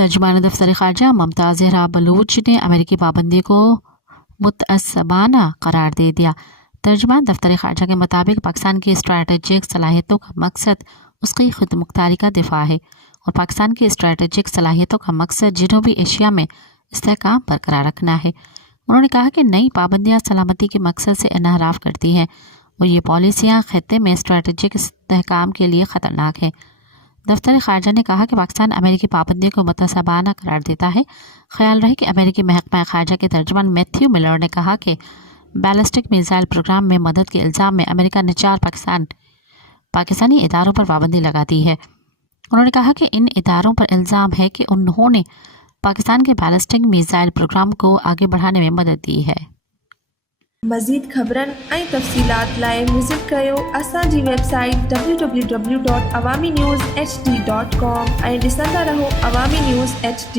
तर्जुमान दफ्तर ख़ारजा ममता ज़हरा बलूच ने अमेरिकी पाबंदी को मुतअस्सबाना करार दे दिया। तर्जुमान दफ्तर ख़ारजा के मुताबिक पाकिस्तान की स्ट्रैटेजिक सलाहियतों का मकसद उसकी खुद मुख्तारी का दिफा है और पाकिस्तान की स्ट्रैटेजिक सलाहियतों का मकसद जनूबी एशिया में इस्तेहकाम बरकरार रखना है। उन्होंने कहा कि नई पाबंदियाँ सलामती के मकसद से इनहराफ करती हैं और ये पॉलिसियाँ खत्ते में स्ट्रैटेजिक इस्तेहकाम के लिए ख़तरनाक है। दफ्तर ख़ारजा ने कहा कि पाकिस्तान अमेरिकी पाबंदी को मुतअस्सबाना करार देता है। ख्याल रहे कि अमेरिकी महकमा ख़ारजा के तर्जुमान मैथ्यू मिलर ने कहा कि बैलिस्टिक मिसाइल प्रोग्राम में मदद के इल्ज़ाम में अमेरिका ने 4 पाकिस्तानी इदारों पर पाबंदी लगा दी है। उन्होंने कहा कि इन इदारों पर इल्ज़ाम है कि उन्होंने पाकिस्तान के बैलिस्टिक मिसाइल प्रोग्राम को आगे बढ़ाने में मदद दी है। मज़ीद ख़बरन ऐं तफ़सीलात लाइ विज़िट कयो असांजी वेबसाइट www.awamiNewsHD.com ऐं ॾिसंदा रहो अवामी न्यूज़ HD।